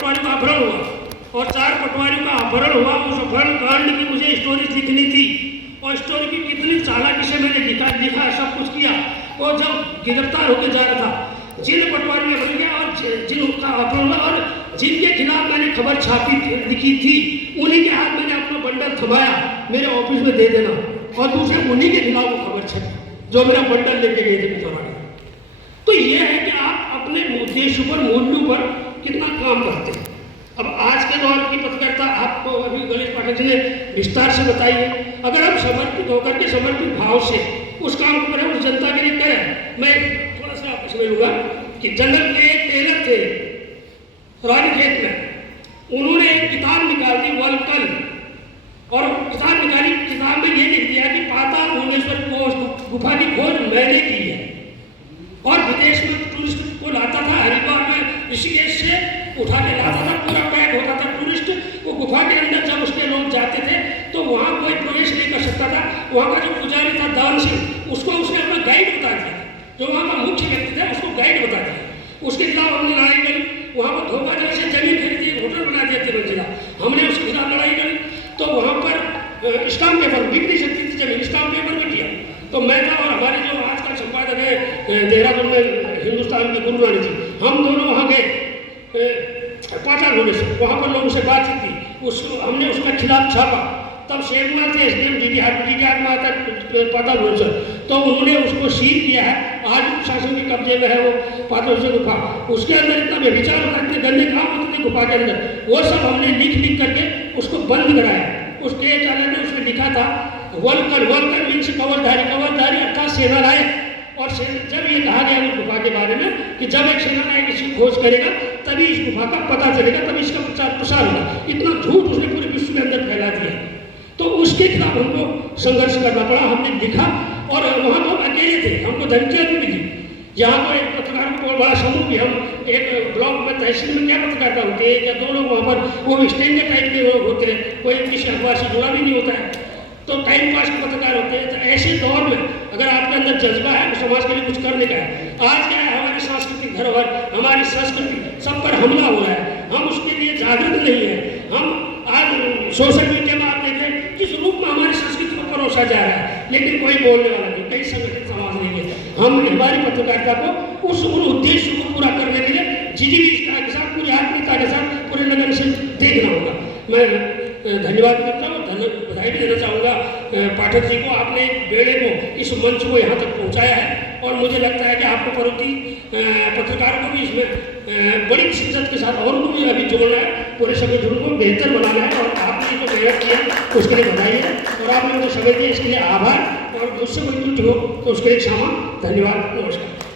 पटवारी का अपहरण हुआ और 4 पटवारियों का अपहरण हुआ। उस अपहरण कांड की मुझे स्टोरी लिखनी थी और स्टोरी की कितनी चालाकी से मैंने लिखा सब कुछ किया। और जब गिरफ्तार होकर जा रहा था, जिन पटवारी ने बन गया और जिनका अपहरण हुआ और जिनके खिलाफ मैंने खबर छापी लिखी थी, उन्हीं के हाथ मैंने अपना बंडल थमाया, मेरे ऑफिस में दे देना, और दूसरे उन्हीं के खिलाफ वो खबर छपी जो मेरा बंडल लेके गए थे पिथौरागढ़। तो ये है कि आप अपने उद्देश्य पर, मूल्यों पर कितना काम करते हैं। अब आज के दौर की पत्रकारिता आपको अभी गणेश पाठक जी ने विस्तार से बताई है। अगर हम समर्पित होकर के, समर्पित भाव से उस काम को करें, उस जनता के लिए करें। मैं थोड़ा सा आपको समझूंगा कि जंगल के एक टेलर थे रानीखेत में, उन्होंने एक किताब निकाल दी वलकल, और किताब निकाली। किताब में ये लिख दिया कि पाताल भुवनेश्वर गुफा की खोज मैंने की है, और विदेश में टूरिस्ट को लाता था, हरिद्वार में ऋषिकेश से उठा के लाता था, पूरा पैक होता था टूरिस्ट। वो गुफा के अंदर जब उसके लोग जाते थे तो वहाँ कोई प्रवेश नहीं कर सकता था। वहाँ का जो पुजारी था दान सिंह, उसको उसने अपना गाइड बता दिया, जो वहाँ का मुख्य व्यक्ति था उसको गाइड बता दिया। उसके खिलाफ हमने लड़ाई करी, वहाँ पर धोखाधड़ी से जमीन खरीदी, होटल बना दिया 3 मंजिला, हमने उसके खिलाफ लड़ाई करी। तो वहाँ पर स्टाम्प पेपर बिक नहीं सकती थी जमीन, स्टाम्प पेपर भी किया। तो मैं था और हमारे जो आज का संपादक है देहरादून में हिंदुस्तान के गुरु रानी जी, हम दोनों वहाँ गए पाताल भुवनेश्वर, वहाँ पर लोगों से बातचीत की, हमने उसका खिलाफ छापा। तब शेखनाथ थे एसडीएम डीडीआर में आता पाताल भुवनेश्वर, तो उन्होंने उसको सील किया है। आज शासन के कब्जे में है वो पाताल भुवनेश्वर गुफा। उसके अंदर इतना व्यभिचार होता है, इतने गंदे काम होते थे गुफा के अंदर, वो सब हमने लिख करके उसको बंद कराया। उसके चालक ने उसमें लिखा था वलकर, वलकर मीन्स कवचधारी, कवचधारी अर्थात सेनानायक। और जब ये कहा गया उस गुफा के बारे में कि जब एक सेनानायक इसकी खोज करेगा तभी इस गुफा का पता चलेगा, तभी इसका प्रचार प्रसार होगा। इतना झूठ उसने पूरे विश्व के अंदर फैला दिया। तो उसके खिलाफ हमको संघर्ष करना पड़ा, हमने लिखा। और वहाँ तो हम अकेले थे, हमको धमकियाँ भी मिली। यहाँ तो एक पत्रकार को बड़ा समूह भी, हम एक ब्लॉक में तहसील में क्या पत्रकारिता होती है, 1 या 2 लोग वहाँ पर, वो स्टैंडर्ड टाइप के लोग होते हैं, कोई किसी अखबार से जुड़ा भी नहीं होता है, तो टाइम पास के पत्रकार होते हैं। तो ऐसे दौर में अगर आपके अंदर जज्बा है तो समाज के लिए कुछ करने का है। आज क्या है, हमारी सांस्कृतिक धरोहर, हमारी संस्कृति सब पर हमला हो रहा है, हम उसके लिए जागृत नहीं है। हम आज सोशल मीडिया में आप देखें किस रूप में हमारी संस्कृति को परोसा जा रहा है, लेकिन कोई बोलने वाला नहीं, कई संगठित समाज नहीं है। हम हमारी पत्रकारिता को उन उद्देश्य को पूरा करने के लिए जिजीविका के साथ, पूरी आत्मीयता के साथ, पूरे लगन से देखना होगा। मैं धन्यवाद करता हूँ, बधाई भी देना चाहूँगा पाठक जी को। आपने बेड़े को, इस मंच को यहाँ तक पहुँचाया है, और मुझे लगता है कि आपको परोती पत्रकारों को भी इसमें बड़ी शिद्दत के साथ और भी अभी जोड़ना है, पूरे संगठन को बेहतर बनाना है। और आपने जो मेहनत किया उसके लिए बधाई है, और आपने मुझे समय दिया इसके लिए आभार, और मुझसे कोई त्रुटि हो तो उसके लिए क्षमा। धन्यवाद, नमस्कार।